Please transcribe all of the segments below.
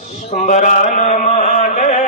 સ્મરણ માટે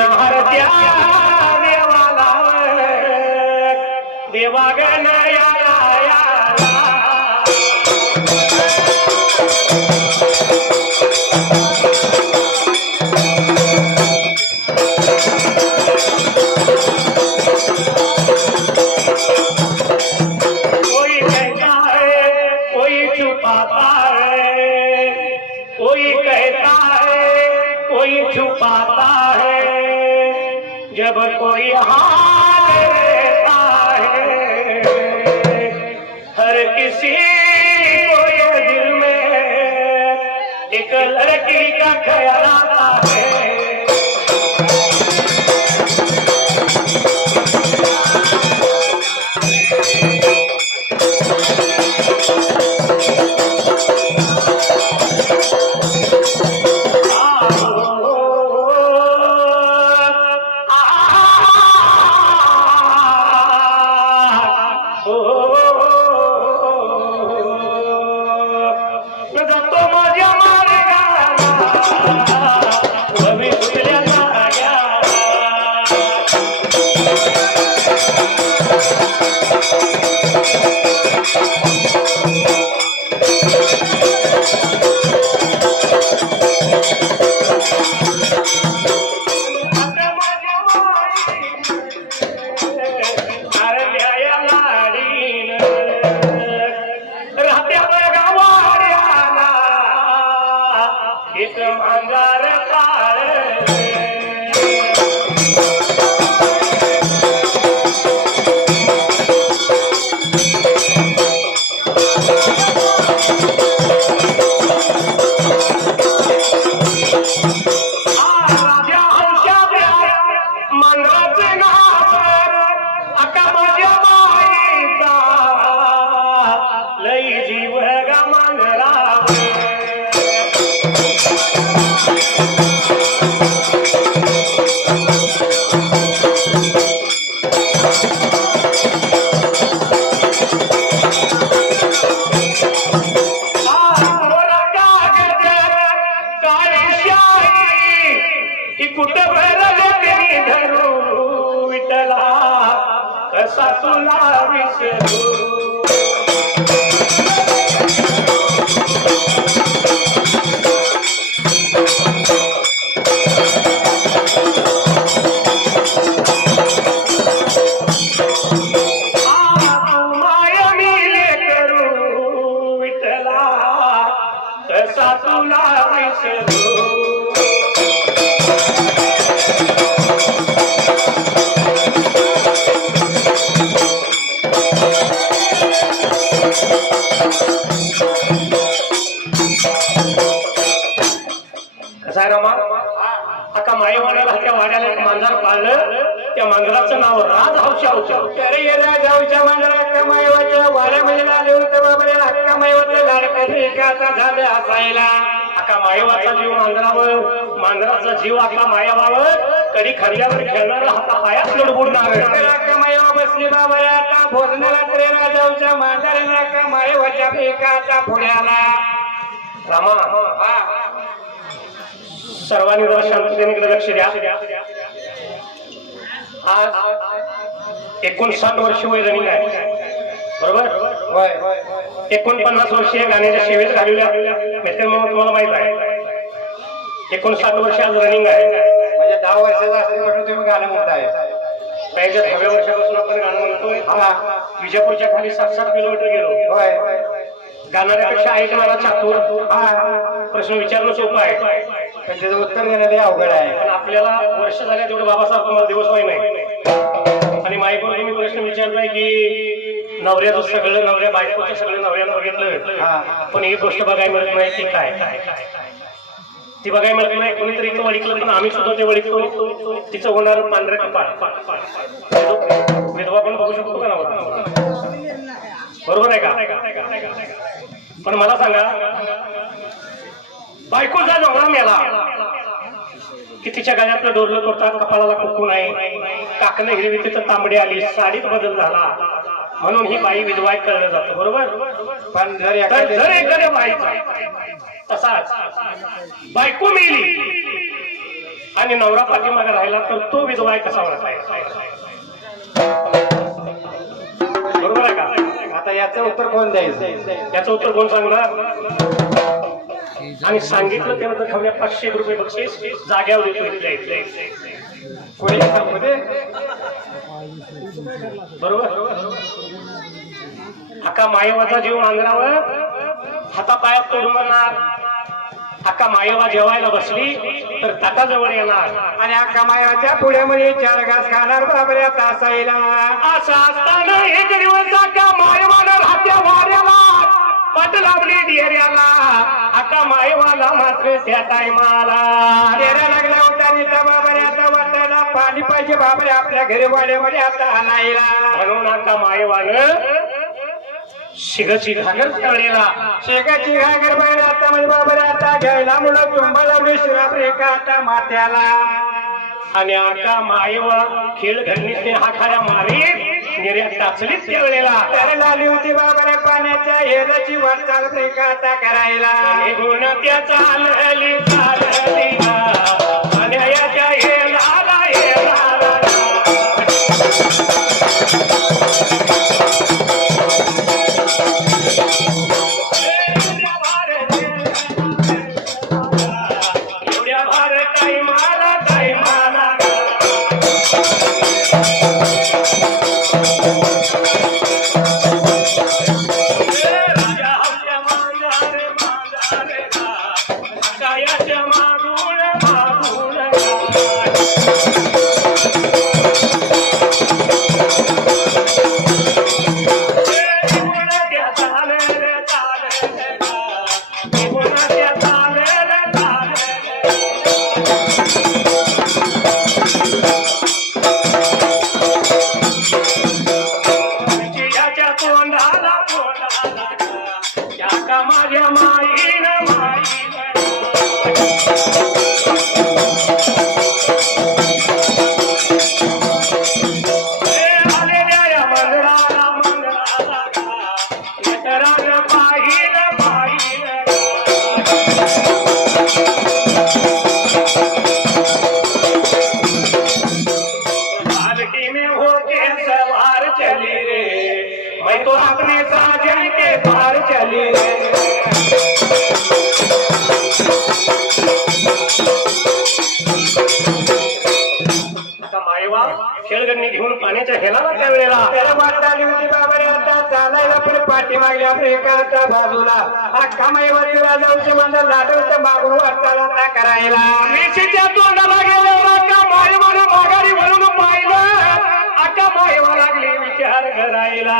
देवा देवा देवागण कोई हाल है। हर किसी को ये दिल में एक लड़की का ख्याल एकाचा झाले असायला. आता मायवाचा जीव मांजरावर मांजराचा जीव आता मायावावर. कधी खांद्यावर खेळणार हाता पायाच लडबुडणार बसली बाबा आता भोजनाला तरी राजाऊच्या मांजराने अक्का माईवाच्या एकाचा पुण्याला रामा सर्वांनी जरा शांततेने लक्ष द्या. आज एकोणसाठ वर्ष वय रनिंग आहे. बरोबर? होय. एकोणपन्नास वर्ष या गाण्याच्या सेवेत घालवल्या मित्रांनो तुम्हाला माहीत आहे. एकोणसाठ वर्ष आज रनिंग आहे. म्हणजे दहा वर्षाचा असले म्हणून तुम्ही गाणं म्हणताय. पाहिजे दहाव्या वर्षापासून आपण गाणं म्हणतोय. हा. विजापूरच्या खाली सात सात किलोमीटर गेलो. होय. गाणाऱ्यापेक्षा ऐकणारा चातुर हा प्रश्न विचारणं सोपं आहे. पण त्याचं उत्तर देणं लय अवघड आहे. पण आपल्याला वर्ष झाल्या तेवढं बाबासाहेब तुम्हाला दिवस व्हाय नाही. आणि माईकवर तुम्ही प्रश्न विचारताय की नवऱ्याचं सगळं नवऱ्या बायकोचं सगळं नवऱ्यानं बघितलं. पण ही गोष्ट बघायला मिळत नाही ती काय? ती बघायला मिळत नाही कोणीतरी इथं वळिकलं पण आम्ही सुद्धा ते वळिकतो तिचं होणार पांढरे कपाळ. विधवा पण बघू शकतो का बरोबर आहे का? पण मला सांगा बायकोचा नवरा मेला. की तिच्या गळ्यातलं डोरलं करतात कपाळाला कुकू नाही. काकणं हिरवी तिथं तांबडी आली साडीत बदल झाला. म्हणून ही बाई विधवाय कळलं जातं बरोबर? पण जर तर एखाद्या जर एखाद्या बाईचा तसाच बायको मेली आणि नवरा पाठीमागे राहिला तर तो विधवाय कसा ओळखायचा बरोबर आहे का? आता याचं उत्तर कोण द्यायचं? याचं उत्तर कोण सांगणार? आणि सांगितलं त्यानंतर खावल्या पाचशे रुपये बक्षीस जाग्यावर देतो इथल्या इथल्या कोणी सांगू दे बरोबर? अक्का मायवाचा जीव मांजरावर हातापायात तोडून म्हणणार अक्का मायवा जेवायला बसली तर ताटाजवळ येणार. आणि अक्का मायाच्या पुढ्यामध्ये चार घास खाणार बाबऱ्या तासाईला असं असताना एक दिवस अक्का मायवानं राहत्या वाऱ्याला. पट लावली डेऱ्याला. अक्का मायवाला मात्र त्या टायमाला. तेरा लागला होता नेता बाबऱ्या आता वाटायला पाणी पाहिजे बाबऱ्या आपल्या घरी वाड्यामध्ये आता आणायला. म्हणून अक्का मायवानं शिगाची घागर तळेला शेगाची घागर बाहेर आता म्हणजे बाबऱ्या आता घ्यायला मुलं तुंबा लावली शिराबरे का आता माथ्याला. आणि आका मायवा खेळ घडणीतने हा खाऱ्या मारी निर्या टाचलीच तेवळेला तर झाली होती बाबऱ्या पाण्याच्या हेराची वाटचाल का आता करायला. गुण त्याचा चालली चालली Bye. हेलाला त्यावेळेला त्याला वाट आली होती बाबा रे आता चालायला पुढे पाठी मागली. एका हाता बाजूला. अख्खा माईवरती राजा उशी बांधा लाडवतं मागून वाटताला आता करायला. मेशीच्या तोंडाला मायवाला माघारी म्हणून अक्का मायवा लागली विचार करायला.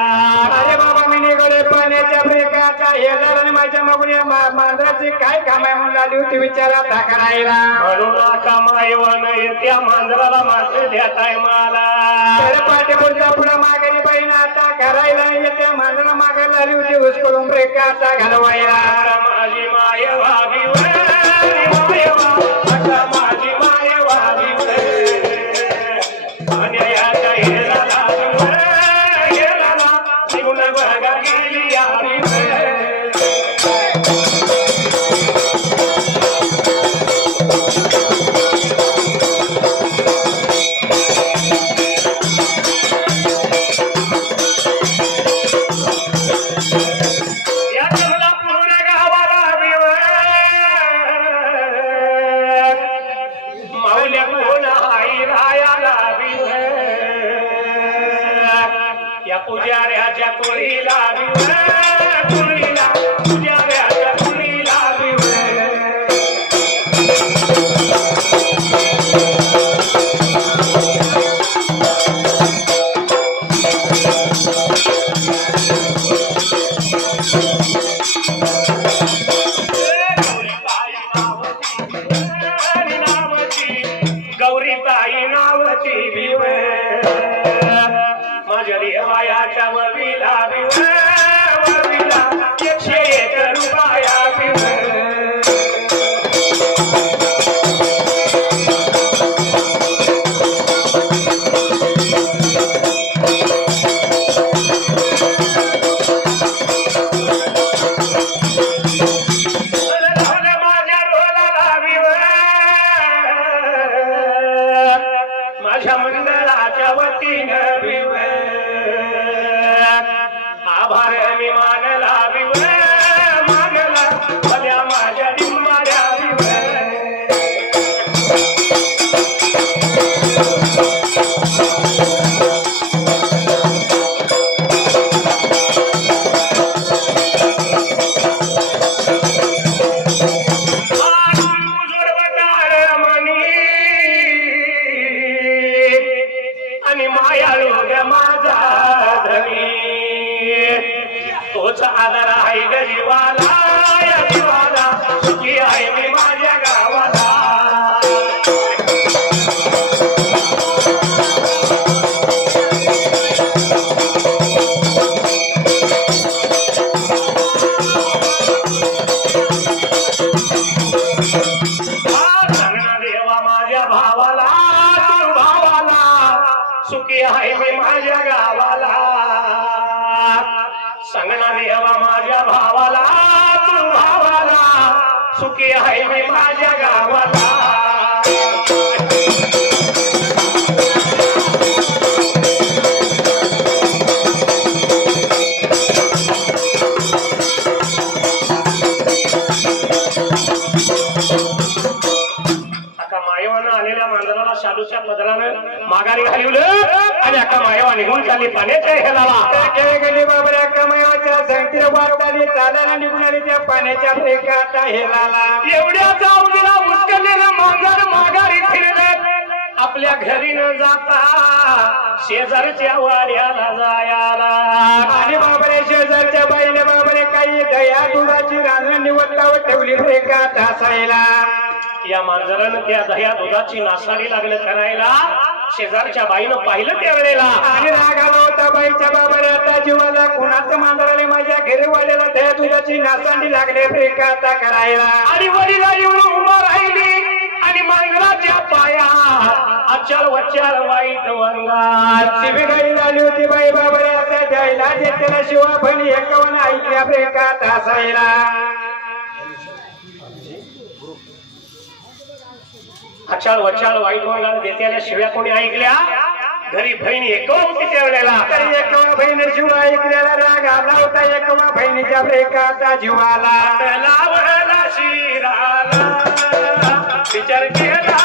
अरे बाबा मी निघाले पाण्याच्या ब्रेकाचा हेला आणि माझ्या मागून मांजराची काय काम आहे म्हणून आली होती विचार आता करायला. म्हणून अक्का मायवानं येत्या मांजराला मात्र द्या टायमाला तर पाठीपुढचा पुढे माघारी बहीण आता करायला येत्या मांजरा मागायला आली होती उचकडून ब्रेक आता घालवायला माझी माय या पुजाऱ्याच्या कुळीला विवर. कुळीला पुजाऱ्या आहे माघारी घालवलं आणि अक्का मायवा निघून चालली पाण्याच्या हेलाला खेळ गेली बाबा अक्का कमाईच्या आली चालायला निघून आली त्या पाण्याच्या आता हेलाला एवढ्या जाऊनीला उचललेलं मांजर माघारी फिरलं आपल्या घरी न जाता शेजारच्या वाड्याला जायाला. आणि बाबरे शेजारच्या बाईने बाबरे काही दया दुधाची रांजण निवडतावर ठेवली ब्रेक आता असायला या मांजरानं त्या दह्या दुधाची नासाडी लागलं करायला. शेजारच्या बाईनं पाहिलं त्या वेळेला. आणि राग आला होता बाईच्या बाबारे आता जीवाला कुणाचं मांजराने माझ्या घरी वाढलेला दया दुधाची नासांडी लागले ब्रेक आता करायला? आणि वडीला येऊन उभा राहिली. आणि मांजराच्या पाया अचल वचल वाईट शिबी गाडी झाली होती बाई बाबरे आता द्यायला त्याला शिवा बहिणी एकावन्न ऐकल्या ब्रेकात असायला. अचाळ वचाळ वाईट वंगार देत्याला शिव्या कोणी ऐकल्या? घरी बहीण एक होती त्या वेळेला. तरी एकवा बहिणी शिवा ऐकलेला राग आला होता एकवा बहिणीच्या ब्रेकाचा जीवाला लावला शिराला. विचार केला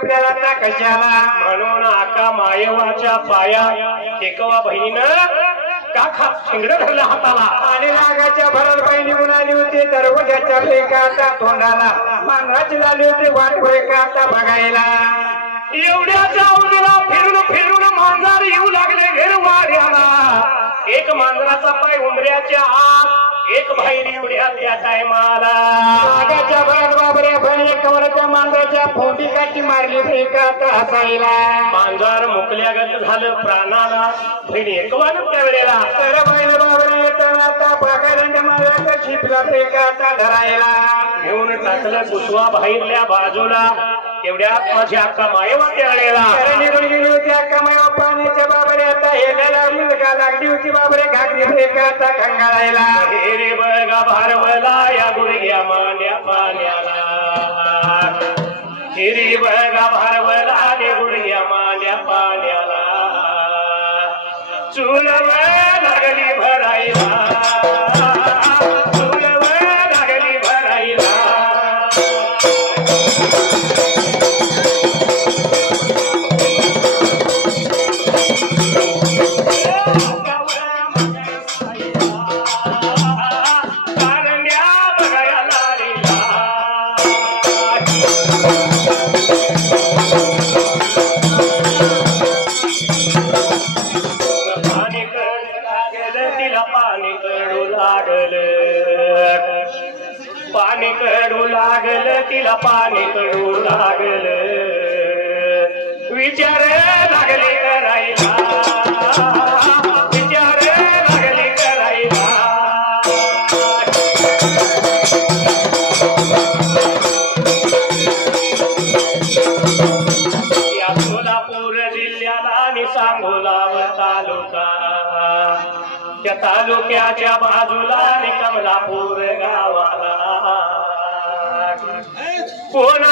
आपल्याला टाकायच्याला म्हणून आका मायवाच्या पाया एकवा बहिणीनं. काखा शिंगड धरला हाताला. आणि नागाच्या भरात बाई निघून आली होती. दरवाजाच्या आता तोंडाला. मांगराची झाली होती. वाट आता बघायला. एवढ्या जाऊनला फिरून फिरून मांजर येऊ लागले घर वाड्याला एक मांजराचा पाय उमऱ्याच्या आत. एक बाहेर एवढ्या त्या टायमाला नागाच्या भरात बाबऱ्या बहिणी कमराच्या मांगराच्या फोंडी काठी मारली हसायला. मांजर मुकल्यागत झालं प्राणाला. बहिणी एकवानं त्या वेळेला. तर बैल बाबऱ्या येताना आता शिपला धरायला. घेऊन टाकलं कुसवा बाहेरल्या बाजूला. अक्का मायवा गेली होती अक्का पाण्याच्या बाबरे आता हेला लागली का लागली होती बाबरे. घागरी ब्रेक आता खंगाळायला. हे रे बघा भारवला या गुडघ्या मांड्या पाण्याला. हिरी बघा भारवला रे गुडघ्या मांड्या पाण्याला. चुलव लागली भरायला लागलं तिला पाणी कडू लागलं. विचार लागले करायला. विचार लागले या सोलापूर आणि तालुका. त्या तालुक्याच्या बाजूला आणि कमलापूर कोण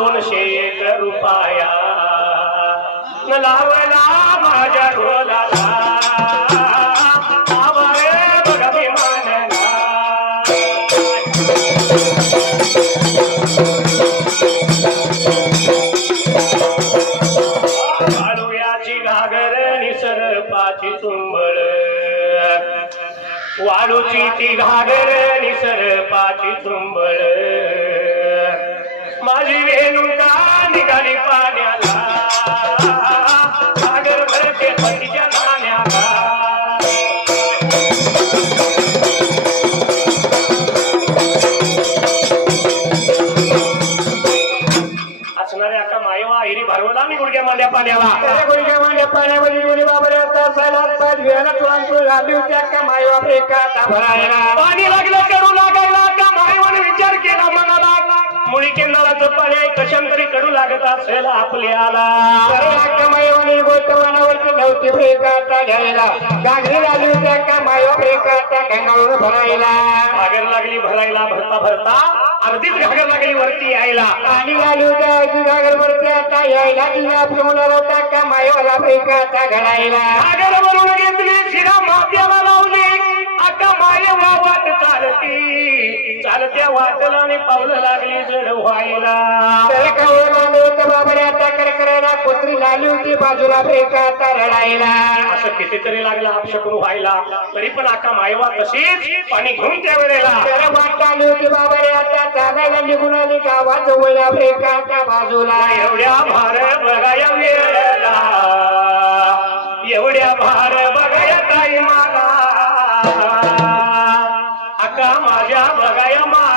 दोनशे एक रुपया. न लावला माझ्या ढोलाला. घागर वाळूची ती घागर निसरपाची तुंबळ माझी वेणू का निघाली पाण्याला? सागर भरते मायवा हिरी भरवला मी गुडघ्या मांड्या पाण्याला. गुडघ्या मांड्या बाबा असायला सात वेळा तुळांतूळ झाली भरायला पाणी लागलं करू लागला का मायवाने विचार केला मनाला. मुळी केंद्राचं पाणी आहे, कशांतरी कडू लागत असेल आपल्याला. कमाईवाणी नव्हती ब्रेकाचा घ्यायला गांगरी लागली भरायला. घागर लागली भरायला भरता भरता अर्धीच घागर लागली वरती यायला. पाणी लागली होती अगदी घागरवरती आता यायला तिने आपल्या मुलाला होता अक्का माईवाला ब्रेकाचा घडायला घागर भरून घेतली शिरा मात्याला लावली. आता माये वाट चालती चालत्या वाटला आणि पावलं लागली जड व्हायला. तर कवळ बांधव होतं बाबाने आता करायला कुत्री लागली होती बाजूला ब्रेकाचा रडायला असं कितीतरी लागलं अपशकून व्हायला. तरी पण आता मायवा तशीच पाणी घेऊन त्या वेळेला. त्याला वाट आली होती बाबाने आता चालायला निघून आली गावात जवळ ब्रेकाच्या बाजूला एवढ्या भार बघाया वेळेला. एवढ्या भार बघाया ताई मला. अका माझ्या बघाया माईला